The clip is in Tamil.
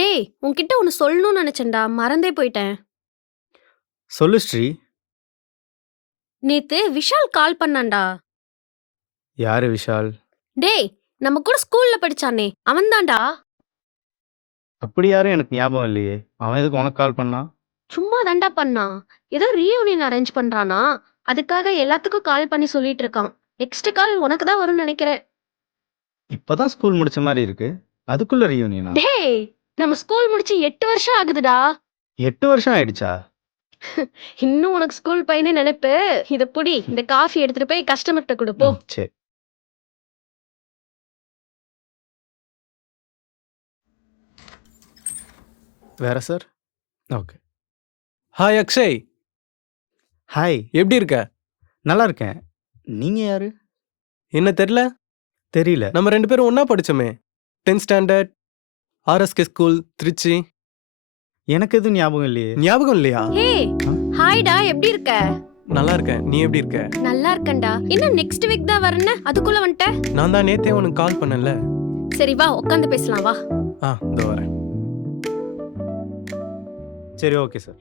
டேய் உன்கிட்ட ஒன்னு சொல்லணும்னு நினைச்சேன்டா மறந்தே போயிட்டேன். சொல்லு ஸ்ரீ. நேத்து விஷால் கால் பண்ணான்டா. யாரு விஷால்? டேய் நம்ம கூட ஸ்கூல்ல படிச்சானே அவன்தான்டா. அப்படி யாரும் எனக்கு ஞாபகம் இல்லையே. அவன் எதுக்கு உனக்கு கால் பண்ணான்? சும்மா தான்டா பண்ணான். ஏதோ ரீயூனியன் அரேஞ்ச் பண்றானா. அதுக்காக எல்லாத்துக்கும் கால் பண்ணி சொல்லிட்டு இருக்கான். நெக்ஸ்ட் கால் உனக்கு தான் வரும்னு நினைக்கிறேன். இப்பதான் ஸ்கூல் முடிச்ச மாதிரி இருக்கு. அதுக்குள்ள ரீயூனியனா? டேய் நம்ம ஸ்கூல் முடிச்சு 8 வருஷம் ஆகுதுடா. 8 வருஷம் ஆயிடுச்சா? இன்னும் உனக்கு ஸ்கூல் பையனே நினைப்பு. இத புடி, இந்த காஃபி எடுத்துட்டு போய் கஸ்டமர்கிட்ட கொடு போ. சரி. வேற sir? Okay. Hi Akshay, hi. எப்படி இருக்க? நல்லா இருக்கேன். நீங்க யாரு? என்ன தெரியல? தெரியல. நம்ம 2 பேரும் ஒண்ணா படிச்சோமே. 10th standard, RSK school, Trichy. எனக்கு எதுவும் ஞாபகம் இல்லையே. ஞாபகம் இல்லையா? ஹே ஹாய்டா, எப்படி இருக்க? நல்லா இருக்கேன். நீ எப்படி இருக்க? நல்லா இருக்கேன்டா. என்ன நெக்ஸ்ட் வீக் தான் வரேன்னு அதுக்குள்ள வந்துட்ட? நான் தான் நேத்தே உனக்கு கால் பண்ணல. சரி வா உட்காந்து பேசலாம் வா. இதோ வரேன். சரி ஓகே சார்.